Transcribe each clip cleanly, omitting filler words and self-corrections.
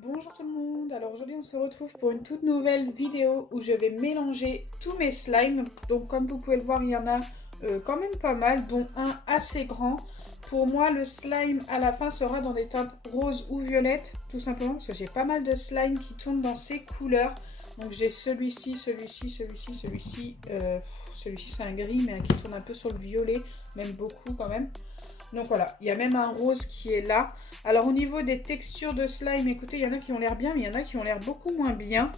Bonjour tout le monde, alors aujourd'hui on se retrouve pour une toute nouvelle vidéo où je vais mélanger tous mes slimes. Donc comme vous pouvez le voir, il y en a quand même pas mal, dont un assez grand. Pour moi le slime à la fin sera dans des teintes roses ou violettes, tout simplement parce que j'ai pas mal de slime qui tournent dans ces couleurs. Donc j'ai celui-ci, celui-ci, celui-ci, celui-ci, celui-ci c'est un gris mais qui tourne un peu sur le violet, même beaucoup quand même. Donc voilà, il y a même un rose qui est là. Alors au niveau des textures de slime, écoutez, il y en a qui ont l'air bien, mais il y en a qui ont l'air beaucoup moins bien.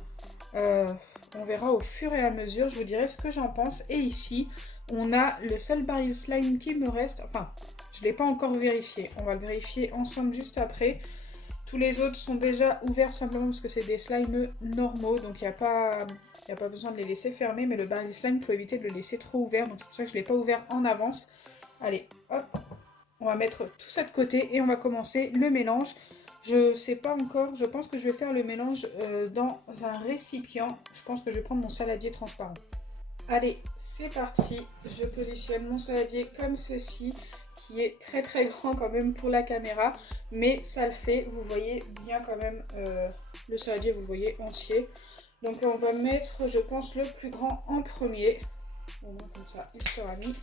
On verra au fur et à mesure, je vous dirai ce que j'en pense. Et ici, on a le seul baril slime qui me reste. Enfin, je ne l'ai pas encore vérifié. On va le vérifier ensemble juste après. Tous les autres sont déjà ouverts simplement parce que c'est des slimes normaux. Donc il n'y a pas besoin de les laisser fermer. Mais le baril slime, il faut éviter de le laisser trop ouvert. Donc c'est pour ça que je ne l'ai pas ouvert en avance. Allez, hop. On va mettre tout ça de côté et on va commencer le mélange. Je sais pas encore, je pense que je vais faire le mélange dans un récipient. Je pense que je vais prendre mon saladier transparent. Allez, c'est parti. Je positionne mon saladier comme ceci, qui est très très grand quand même pour la caméra. Mais ça le fait, vous voyez bien quand même le saladier, vous le voyez entier. Donc on va mettre, je pense, le plus grand en premier. Au moins comme ça, il sera mis.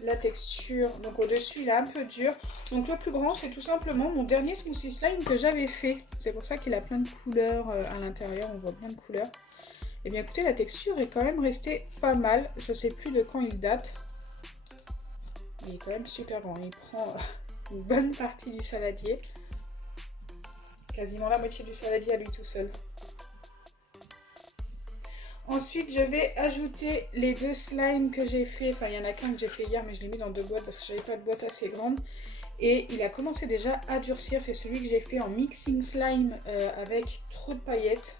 La texture, donc au-dessus il est un peu dur. Donc le plus grand c'est tout simplement mon dernier smoothie slime que j'avais fait. C'est pour ça qu'il a plein de couleurs à l'intérieur, on voit plein de couleurs. Et bien écoutez, la texture est quand même restée pas mal. Je sais plus de quand il date. Il est quand même super grand, il prend une bonne partie du saladier. Quasiment la moitié du saladier à lui tout seul. Ensuite, je vais ajouter les deux slimes que j'ai fait. Enfin, il y en a qu'un que j'ai fait hier, mais je l'ai mis dans deux boîtes parce que j'avais pas de boîte assez grande. Et il a commencé déjà à durcir. C'est celui que j'ai fait en mixing slime avec trop de paillettes.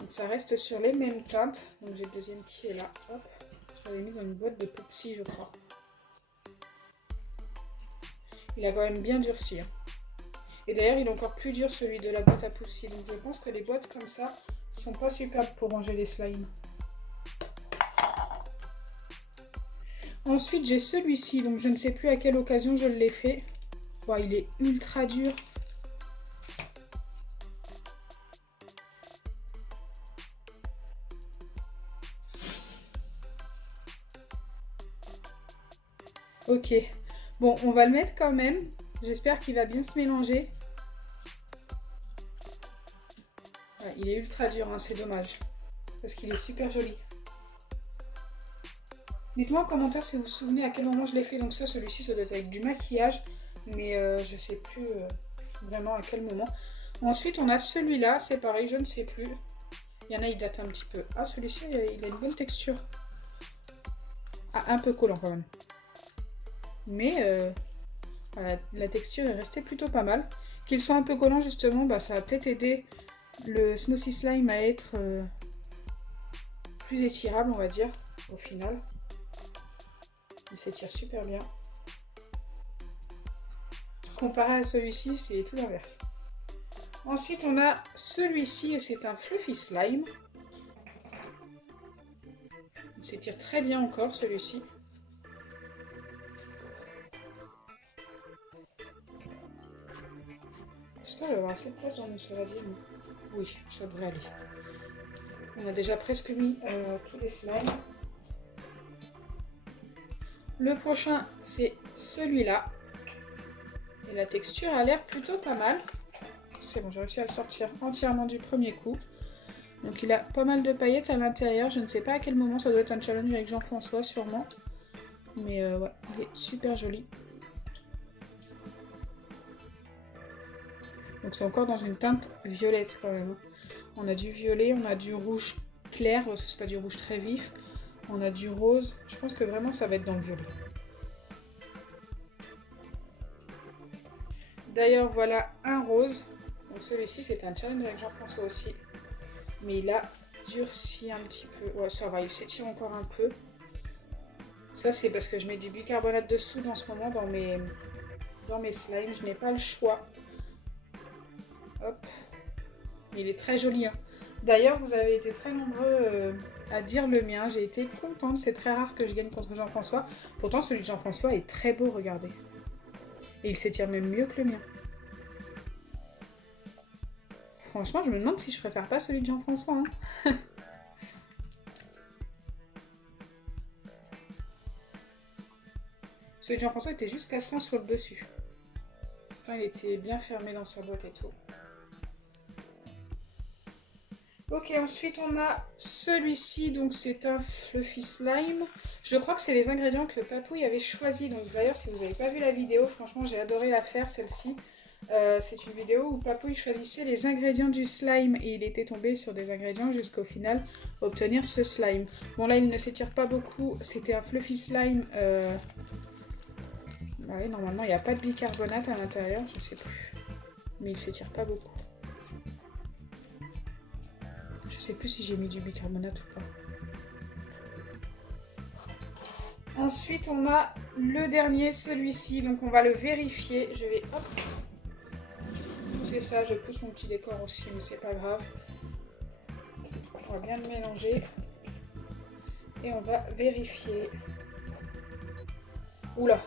Donc ça reste sur les mêmes teintes. Donc j'ai le deuxième qui est là. Hop. Je l'avais mis dans une boîte de Popsi, je crois. Il a quand même bien durci. Et d'ailleurs, il est encore plus dur celui de la boîte à Popsi. Donc je pense que les boîtes comme ça sont pas superbes pour ranger les slimes. Ensuite j'ai celui-ci, donc je ne sais plus à quelle occasion je l'ai fait. Bon, il est ultra dur. Ok, bon on va le mettre quand même. J'espère qu'il va bien se mélanger. Ouais, il est ultra dur, hein, c'est dommage. Parce qu'il est super joli. Dites-moi en commentaire si vous vous souvenez à quel moment je l'ai fait. Donc ça, celui-ci, ça doit être avec du maquillage. Mais je sais plus vraiment à quel moment. Ensuite, on a celui-là. C'est pareil, je ne sais plus. Il y en a, il date un petit peu. Ah, celui-ci, il a une bonne texture. Ah, un peu collant quand même. Mais voilà, la texture est restée plutôt pas mal. Qu'il soit un peu collant, justement, bah, ça va peut-être aider le smoothie slime à être plus étirable, on va dire, au final. Il s'étire super bien. Comparé à celui-ci, c'est tout l'inverse. Ensuite, on a celui-ci et c'est un fluffy slime. Il s'étire très bien encore, celui-ci. Est-ce que je vais avoir assez de place dans mon saladier? Oui, ça devrait aller. On a déjà presque mis tous les slimes. Le prochain, c'est celui-là. Et la texture a l'air plutôt pas mal. C'est bon, j'ai réussi à le sortir entièrement du premier coup. Donc il a pas mal de paillettes à l'intérieur. Je ne sais pas à quel moment, ça doit être un challenge avec Jean-François sûrement. Mais ouais, il est super joli. Donc c'est encore dans une teinte violette quand même. On a du violet, on a du rouge clair, parce que c'est pas du rouge très vif. On a du rose. Je pense que vraiment ça va être dans le violet. D'ailleurs voilà un rose. Donc celui-ci c'est un challenge avec Jean-François aussi. Mais il a durci un petit peu. Ouais, ça va, il s'étire encore un peu. Ça c'est parce que je mets du bicarbonate de soude en ce moment dans mes slimes. Je n'ai pas le choix. Hop. Il est très joli. Hein. D'ailleurs, vous avez été très nombreux à dire le mien. J'ai été contente. C'est très rare que je gagne contre Jean-François. Pourtant, celui de Jean-François est très beau, regardez. Et il s'étire même mieux que le mien. Franchement, je me demande si je préfère pas celui de Jean-François. Hein. Celui de Jean-François était juste cassant sur le dessus. Enfin, il était bien fermé dans sa boîte et tout. Ok, ensuite on a celui-ci, donc c'est un Fluffy Slime. Je crois que c'est les ingrédients que Papouille avait choisi. Donc d'ailleurs, si vous n'avez pas vu la vidéo, franchement j'ai adoré la faire celle-ci. C'est une vidéo où Papouille choisissait les ingrédients du slime et il était tombé sur des ingrédients jusqu'au final obtenir ce slime. Bon là il ne s'étire pas beaucoup, c'était un Fluffy Slime. Ouais, normalement il n'y a pas de bicarbonate à l'intérieur, je sais plus. Mais il s'étire pas beaucoup. Je sais plus si j'ai mis du bicarbonate ou pas. Ensuite on a le dernier, celui-ci, donc on va le vérifier. Je vais hop pousser ça, je pousse mon petit décor aussi mais c'est pas grave. On va bien le mélanger et on va vérifier. Oula,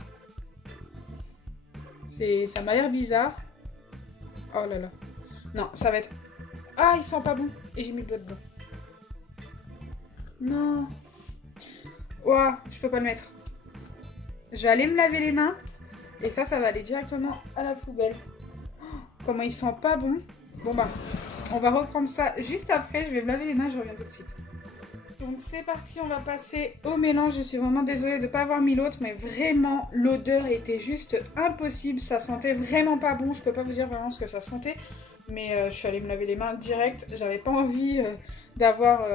ça m'a l'air bizarre. Oh là là, non ça va être... Ah, il sent pas bon. Et j'ai mis le doigt dedans. Non. Ouah, je peux pas le mettre. Je vais aller me laver les mains. Et ça va aller directement à la poubelle. Oh, comment il sent pas bon. Bon bah, on va reprendre ça juste après. Je vais me laver les mains, je reviens tout de suite. Donc c'est parti, on va passer au mélange. Je suis vraiment désolée de ne pas avoir mis l'autre. Mais vraiment, l'odeur était juste impossible. Ça sentait vraiment pas bon. Je peux pas vous dire vraiment ce que ça sentait. Mais je suis allée me laver les mains direct. J'avais pas envie d'avoir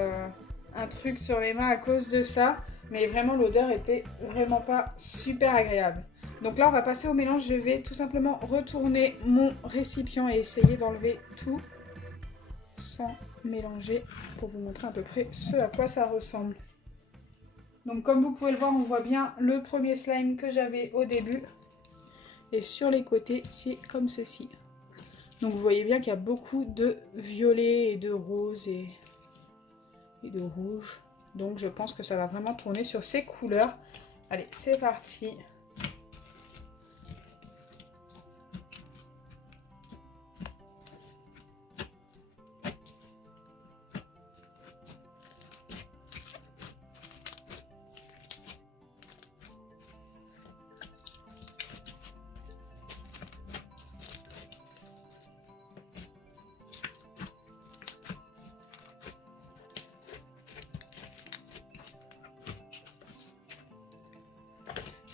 un truc sur les mains à cause de ça. Mais vraiment l'odeur était vraiment pas super agréable. Donc là on va passer au mélange. Je vais tout simplement retourner mon récipient et essayer d'enlever tout sans mélanger pour vous montrer à peu près ce à quoi ça ressemble. Donc comme vous pouvez le voir, on voit bien le premier slime que j'avais au début. Et sur les côtés c'est comme ceci. Donc vous voyez bien qu'il y a beaucoup de violet et de rose et de rouge. Donc je pense que ça va vraiment tourner sur ces couleurs. Allez, c'est parti.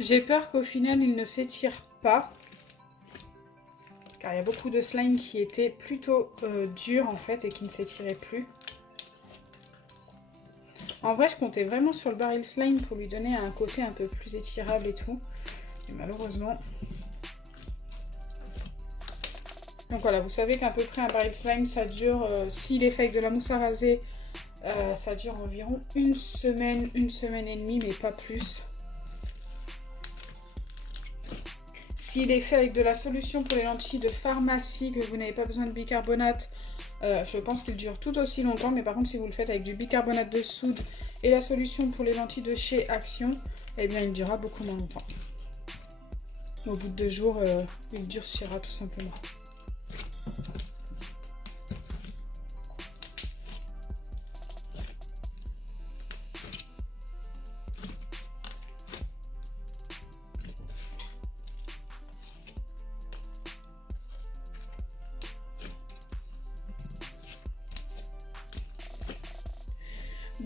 J'ai peur qu'au final il ne s'étire pas, car il y a beaucoup de slime qui étaient plutôt durs en fait et qui ne s'étiraient plus. En vrai je comptais vraiment sur le baril slime pour lui donner un côté un peu plus étirable et tout, et malheureusement. Donc voilà, vous savez qu'à peu près un baril slime ça dure, s'il est fait avec de la mousse à raser, ça dure environ une semaine et demie, mais pas plus. S'il est fait avec de la solution pour les lentilles de pharmacie, que vous n'avez pas besoin de bicarbonate, je pense qu'il dure tout aussi longtemps. Mais par contre, si vous le faites avec du bicarbonate de soude et la solution pour les lentilles de chez Action, eh bien, il durera beaucoup moins longtemps. Au bout de 2 jours, il durcira tout simplement.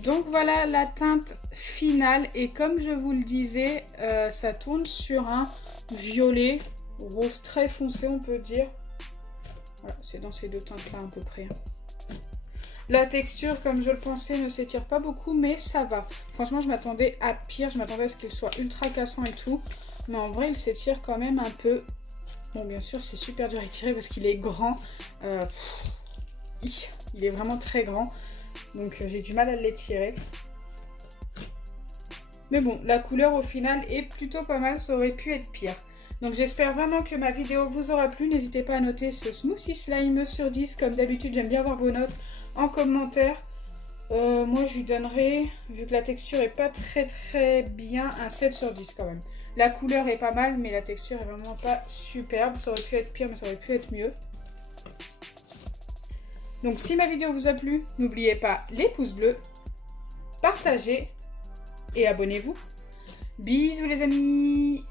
Donc voilà la teinte finale et comme je vous le disais, ça tourne sur un violet rose très foncé on peut dire. Voilà, c'est dans ces deux teintes là à peu près. La texture comme je le pensais ne s'étire pas beaucoup mais ça va. Franchement je m'attendais à pire, je m'attendais à ce qu'il soit ultra cassant et tout. Mais en vrai il s'étire quand même un peu. Bon bien sûr c'est super dur à étirer parce qu'il est grand. Il est vraiment très grand. Donc j'ai du mal à l'étirer. Mais bon, la couleur au final est plutôt pas mal, ça aurait pu être pire. Donc j'espère vraiment que ma vidéo vous aura plu. N'hésitez pas à noter ce smoothie slime sur 10. Comme d'habitude, j'aime bien voir vos notes en commentaire. Moi je lui donnerai, vu que la texture est pas très bien, un 7 sur 10 quand même. La couleur est pas mal, mais la texture est vraiment pas superbe. Ça aurait pu être pire, mais ça aurait pu être mieux. Donc si ma vidéo vous a plu, n'oubliez pas les pouces bleus, partagez et abonnez-vous. Bisous les amis!